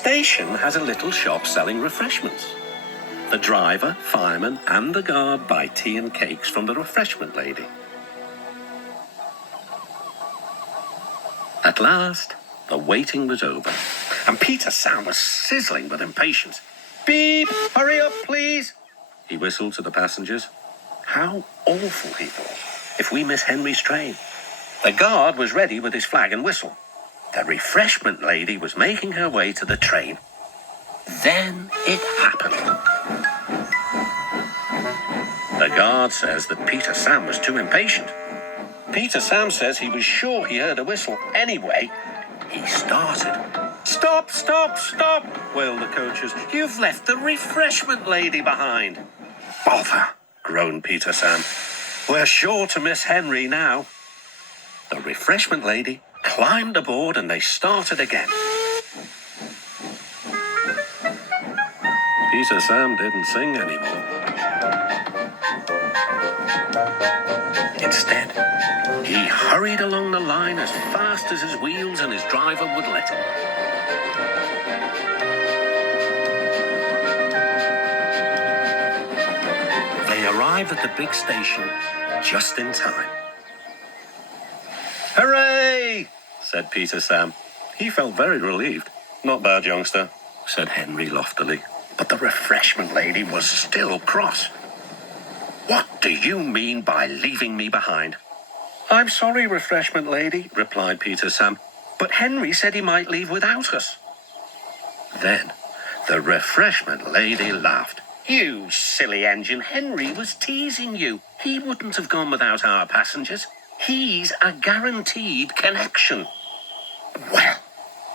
station has a little shop selling refreshments. The driver, fireman, and the guard buy tea and cakes from the refreshment lady. At last, the waiting was over, and Peter Sam was sizzling with impatience. "Beep! Hurry up, please!" he whistled to the passengers. How awful, he thought, if we miss Henry's train. The guard was ready with his flag and whistle. The refreshment lady was making her way to the train. Then it happened. The guard says that Peter Sam was too impatient. Peter Sam says he was sure he heard a whistle. Anyway, he started. "Stop, stop, stop," wailed the coachers. "You've left the refreshment lady behind." "Bother," groaned Peter Sam. "We're sure to miss Henry now." The refreshment lady climbed aboard and they started again. Peter Sam didn't sing anymore. Instead, he hurried along the line as fast as his wheels and his driver would let him. They arrived at the big station just in time. "Hooray!" said Peter Sam. He felt very relieved. "Not bad, youngster," said Henry loftily. But the refreshment lady was still cross. "What do you mean by leaving me behind?" "I'm sorry, refreshment lady," replied Peter Sam, "but Henry said he might leave without us." Then the refreshment lady laughed. "You silly engine, Henry was teasing you. He wouldn't have gone without our passengers. He's a guaranteed connection." "Well,"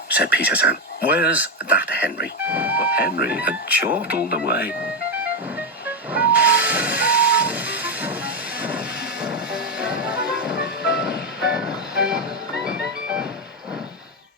said Peter Sam, "where's that Henry?" But Henry had chortled away.